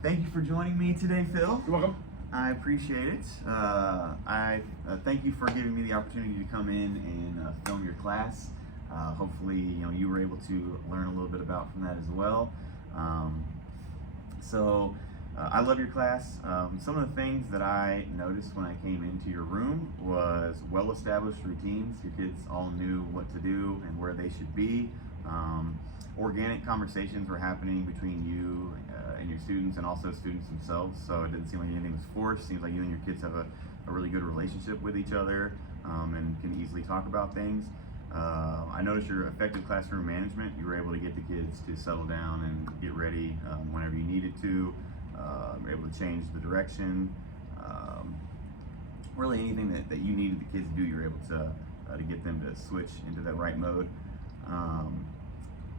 Thank you for joining me today, Phil. You're welcome. I appreciate it. I thank you for giving me the opportunity to come in and film your class. Hopefully, you were able to learn a little bit about from that as well. I love your class. Some of the things that I noticed when I came into your room was well-established routines. Your kids all knew what to do and where they should be. Organic conversations were happening between you and your students, and also students themselves. So it didn't seem like anything was forced. It seems like you and your kids have a really good relationship with each other and can easily talk about things. I noticed your effective classroom management. You were able to get the kids to settle down and get ready whenever you needed to. Able to change the direction. Really anything that you needed the kids to do, you were able to get them to switch into that right mode.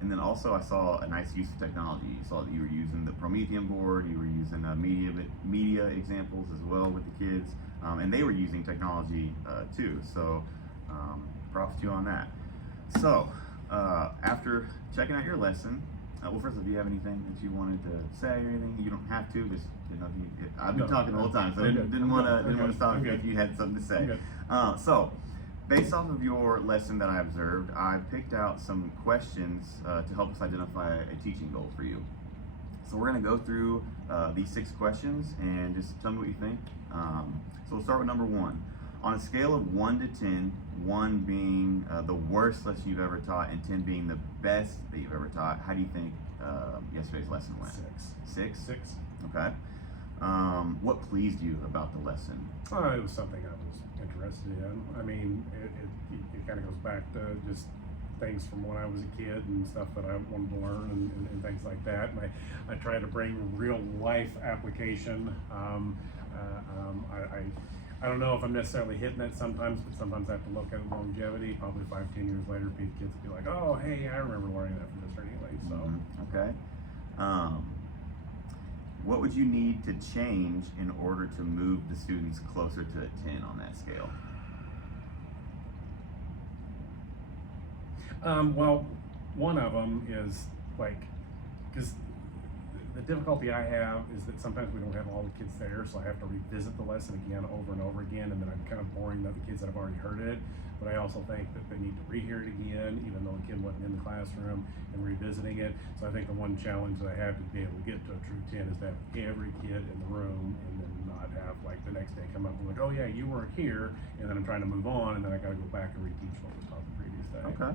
And then also I saw a nice use of technology. You saw that you were using the Promethean board, you were using media examples as well with the kids, and they were using technology too. So props to you on that. So after checking out your lesson, well, first of all, do you have anything that you wanted to say or anything? You don't have to. Just I've been talking the whole time, so I didn't want to stop if you had something to say. So, based off of your lesson that I observed, I picked out some questions to help us identify a teaching goal for you. So we're going to go through these 6 questions and just tell me what you think. So we'll start with number 1. On a scale of 1 to 10, 1 being the worst lesson you've ever taught and 10 being the best that you've ever taught, how do you think yesterday's lesson went? 6. 6? Okay. What pleased you about the lesson? It was something I was interested in. I mean, it kind of goes back to just things from when I was a kid and stuff that I wanted to learn and things like that. And I try to bring real life application. I don't know if I'm necessarily hitting it sometimes, but sometimes I have to look at longevity. Probably 5-10 years later, kids will be like, "Oh, hey, I remember learning that from this or anyway." So, okay. What would you need to change in order to move the students closer to a 10 on that scale? Well, one of them is because the difficulty I have is that sometimes we don't have all the kids there, so I have to revisit the lesson again over and over again, and then I'm kind of boring the kids that have already heard it. But I also think that they need to rehear it again, even though the kid wasn't in the classroom, and revisiting it. So I think the one challenge that I have to be able to get to a true 10 is to have every kid in the room, and then not have the next day come up and "Oh yeah, you weren't here," and then I'm trying to move on, and then I got to go back and reteach what was taught the previous day. Okay.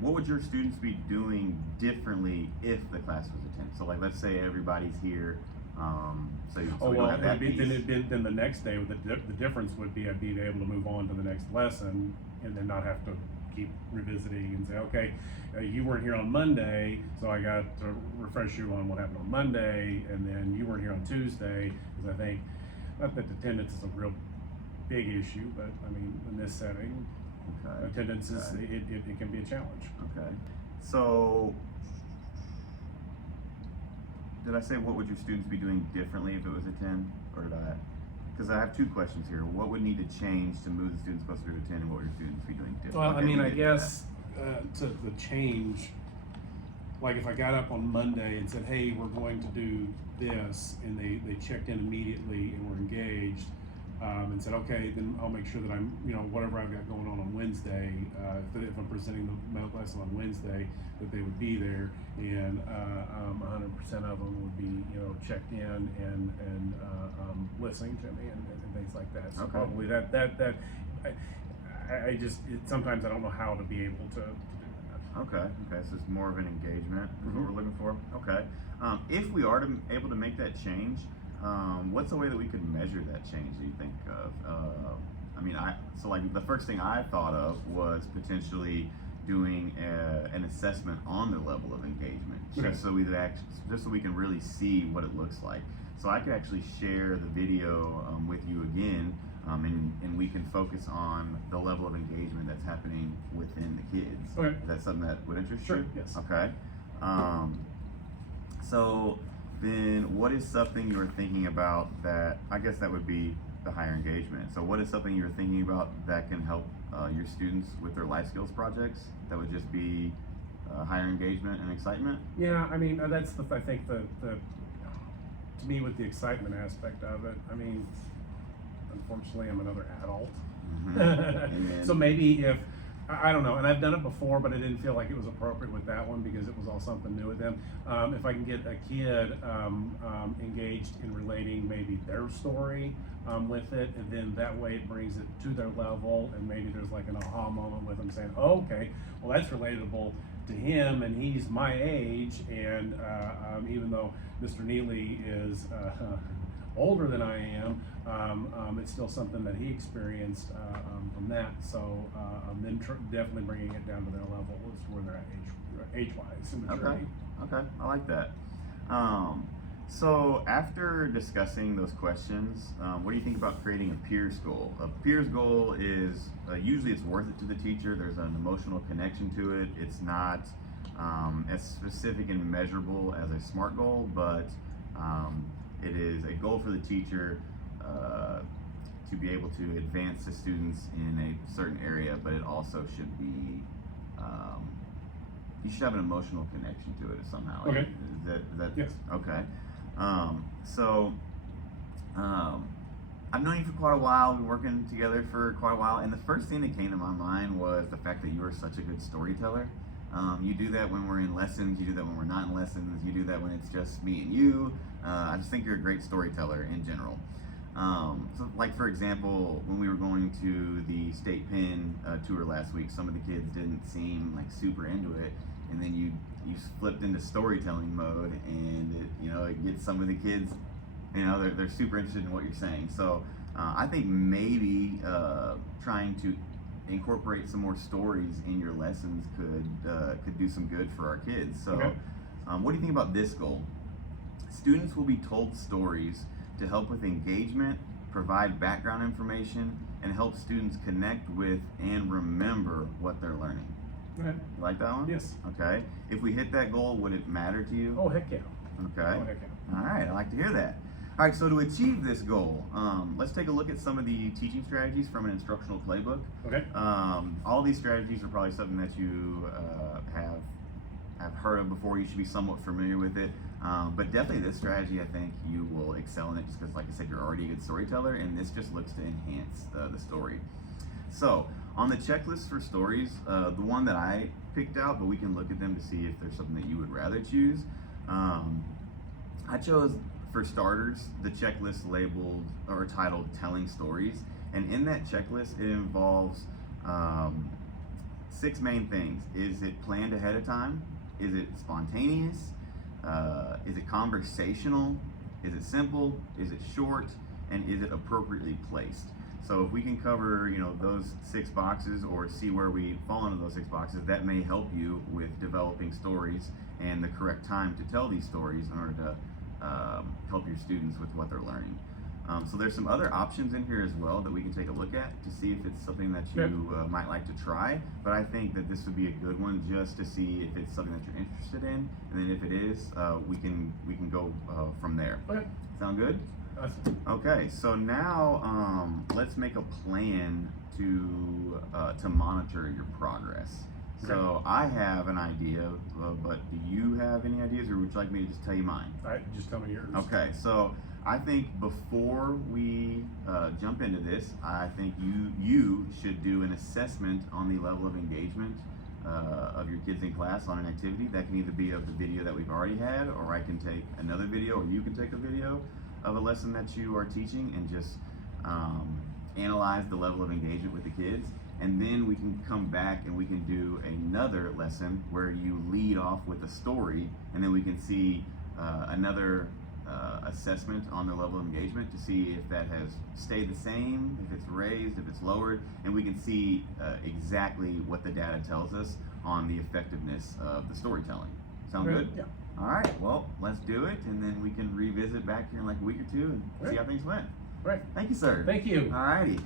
What would your students be doing differently if the class was a 10? So let's say everybody's here. Then the next day, the difference would be I'd be able to move on to the next lesson and then not have to keep revisiting and say, okay, you weren't here on Monday, so I got to refresh you on what happened on Monday, and then you weren't here on Tuesday, because I think, not that attendance is a real big issue, but I mean, in this setting, attendance is, it can be a challenge. Okay. So, did I say what would your students be doing differently if it was a 10? Or did I? Because I have 2 questions here. What would need to change to move the students closer to a 10, and what would your students be doing differently? Well, I mean, I guess to the change, like if I got up on Monday and said, hey, we're going to do this, and they checked in immediately and were engaged, and said, okay, then I'll make sure that I'm, whatever I've got going on Wednesday, if I'm presenting the lesson on Wednesday, that they would be there, and 100% of them would be, checked in and listening to me and things like that. So probably sometimes I don't know how to be able to do that. Okay, so it's more of an engagement is what we're looking for. Okay. If we are able to make that change, what's the way that we could measure that change, do you think of? The first thing I thought of was potentially doing an assessment on the level of engagement, just so we can really see what it looks like. So I could actually share the video with you again, and we can focus on the level of engagement that's happening within the kids. Okay. Is that something that would interest you? Sure, yes. Okay. So then what is something you were thinking about that, I guess that would be the higher engagement. So what is something you're thinking about that can help your students with their life skills projects that would just be higher engagement and excitement? Yeah, I mean, that's I think the to me with the excitement aspect of it. I mean, unfortunately, I'm another adult. Mm-hmm. So maybe if, I don't know, and I've done it before, but I didn't feel like it was appropriate with that one because it was all something new with them. If I can get a kid engaged in relating maybe their story with it, and then that way it brings it to their level, and maybe there's like an aha moment with them saying, oh, okay, well that's relatable to him, and he's my age, and even though Mr. Neely is older than I am, it's still something that he experienced from that. So then definitely bringing it down to their level as to where they're at age-wise and maturity. Okay, I like that. So after discussing those questions, what do you think about creating a peers goal? A peers goal is usually it's worth it to the teacher. There's an emotional connection to it. It's not as specific and measurable as a SMART goal, but it is a goal for the teacher to be able to advance the students in a certain area, but it also should be, you should have an emotional connection to it somehow. Okay. Is that Yes. Okay. I've known you for quite a while. We've been working together for quite a while, and the first thing that came to my mind was the fact that you are such a good storyteller. You do that when we're in lessons, you do that when we're not in lessons, you do that when it's just me and you. I just think you're a great storyteller in general. So like for example, when we were going to the state pen tour last week, some of the kids didn't seem like super into it, and then you flipped into storytelling mode, and it gets some of the kids, they're super interested in what you're saying. So I think maybe trying to incorporate some more stories in your lessons could do some good for our kids. So Okay. What do you think about this goal? Students will be told stories to help with engagement, provide background information, and help students connect with and remember what they're learning. Okay. You like that one? Yes. Okay. If we hit that goal, would it matter to you? Oh, heck yeah. Okay. Oh, heck yeah. All right, I like to hear that. All right, so to achieve this goal, let's take a look at some of the teaching strategies from an instructional playbook. Okay. All these strategies are probably something that you have heard of before. You should be somewhat familiar with it. But definitely this strategy, I think you will excel in it just because, like I said, you're already a good storyteller, and this just looks to enhance the story. So on the checklist for stories, the one that I picked out, but we can look at them to see if there's something that you would rather choose. I chose, for starters, the checklist labeled or titled Telling Stories. And in that checklist, it involves 6 main things. Is it planned ahead of time? Is it spontaneous? Is it conversational? Is it simple? Is it short? And is it appropriately placed? So if we can cover, those 6 boxes, or see where we fall into those 6 boxes, that may help you with developing stories and the correct time to tell these stories in order to help your students with what they're learning. So there's some other options in here as well that we can take a look at to see if it's something that you might like to try. But I think that this would be a good one just to see if it's something that you're interested in, and then if it is, we can go from there. Okay. Sound good? Awesome. Okay, so now let's make a plan to monitor your progress. So I have an idea, but do you have any ideas, or would you like me to just tell you mine? All right, just tell me yours. Okay, so I think before we jump into this, I think you should do an assessment on the level of engagement of your kids in class on an activity. That can either be of the video that we've already had, or I can take another video, or you can take a video of a lesson that you are teaching and just analyze the level of engagement with the kids. And then we can come back and we can do another lesson where you lead off with a story, and then we can see another assessment on the level of engagement to see if that has stayed the same, if it's raised, if it's lowered, and we can see exactly what the data tells us on the effectiveness of the storytelling. Sound good? Yeah. All right, well, let's do it, and then we can revisit back here in like a week or two and see how things went. Right. Thank you, sir. Thank you. All righty.